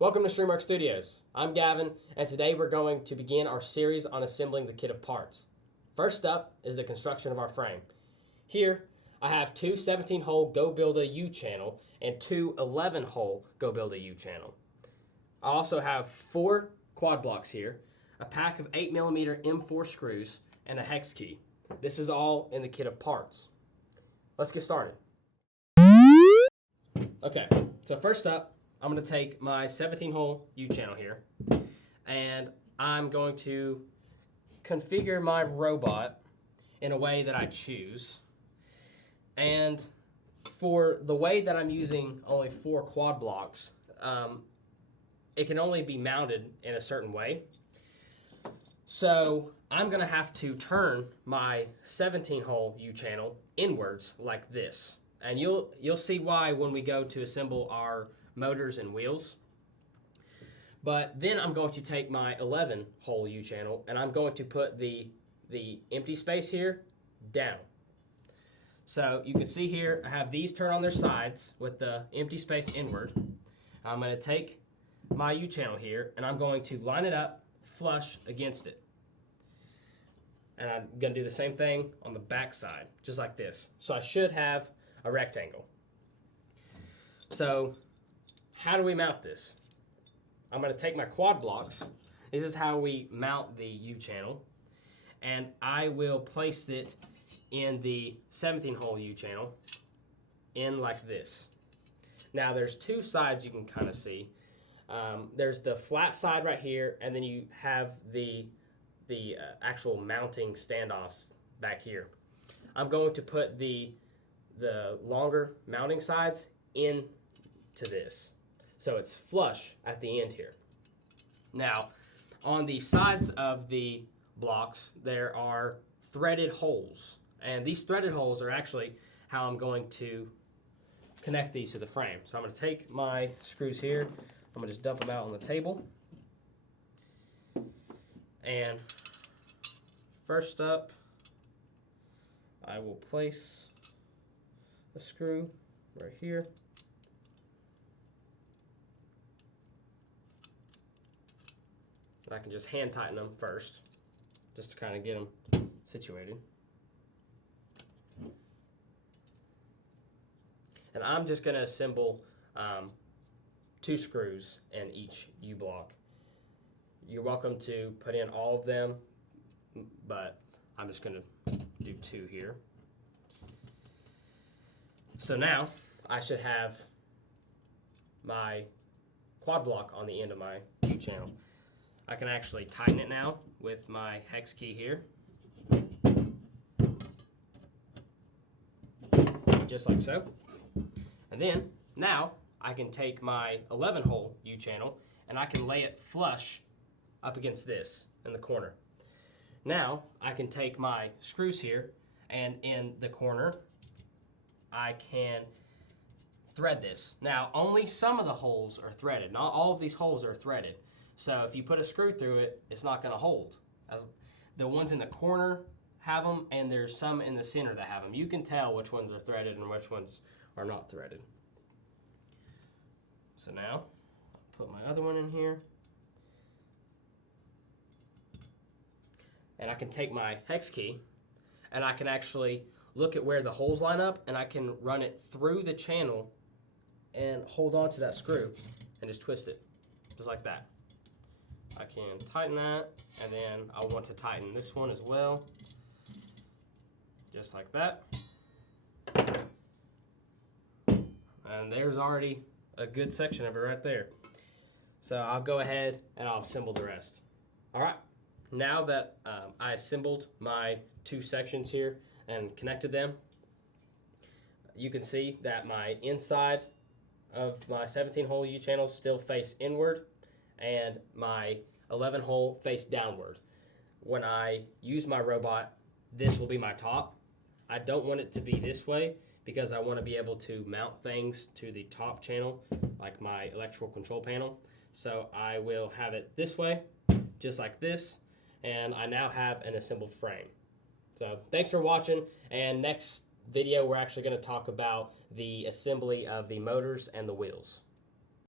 Welcome to STREAMWORKS Studios. I'm Gavin, and today we're going to begin our series on assembling the kit of parts. First up is the construction of our frame. Here, I have two 17-hole GOBILDA U-channel and two 11-hole GOBILDA U-channel. I also have 4 quad blocks here, a pack of 8mm M4 screws, and a hex key. This is all in the kit of parts. Let's get started. Okay, so first up, I'm going to take my 17-hole U-channel here, and I'm going to configure my robot in a way that I choose. And for the way that I'm using only 4 quad blocks, it can only be mounted in a certain way. So I'm going to have to turn my 17-hole U-channel inwards like this. And you'll see why when we go to assemble our motors and wheels. But then I'm going to take my 11-hole U-channel and I'm going to put the empty space here down. So you can see here I have these turn on their sides with the empty space inward. I'm going to take my U-channel here and I'm going to line it up flush against it. And I'm going to do the same thing on the back side, just like this. So I should have a rectangle. So how do we mount this? I'm going to take my quad blocks. This is how we mount the U-channel. And I will place it in the 17-hole U-channel in like this. Now there's 2 sides you can kind of see. There's the flat side right here, and then you have the actual mounting standoffs back here. I'm going to put the longer mounting sides into this. So it's flush at the end here. Now, on the sides of the blocks, there are threaded holes. And these threaded holes are actually how I'm going to connect these to the frame. So I'm going to take my screws here. I'm going to just dump them out on the table. And first up, I will place a screw right here. I can just hand tighten them first, just to kind of get them situated. And I'm just going to assemble 2 screws in each U-block. You're welcome to put in all of them, but I'm just going to do 2 here. So now I should have my quad block on the end of my U-channel. I can actually tighten it now with my hex key here. Just like so. And then, now, I can take my 11-hole U-channel and I can lay it flush up against this in the corner. Now, I can take my screws here and in the corner, I can thread this. Now, only some of the holes are threaded. Not all of these holes are threaded. So if you put a screw through it, it's not going to hold. As the ones in the corner have them, and there's some in the center that have them. You can tell which ones are threaded and which ones are not threaded. So now, I'll put my other one in here. And I can take my hex key, and I can actually look at where the holes line up, and I can run it through the channel and hold on to that screw and just twist it, just like that. I can tighten that, and then I want to tighten this one as well, just like that. And there's already a good section of it right there. So I'll go ahead and I'll assemble the rest. All right, now that I assembled my 2 sections here and connected them, you can see that my inside of my 17-hole U-channels still face inward, and my 11-hole face downward. When I use my robot, this will be my top. I don't want it to be this way because I want to be able to mount things to the top channel, like my electrical control panel. So I will have it this way, just like this, and I now have an assembled frame. So thanks for watching, and next video we're actually going to talk about the assembly of the motors and the wheels.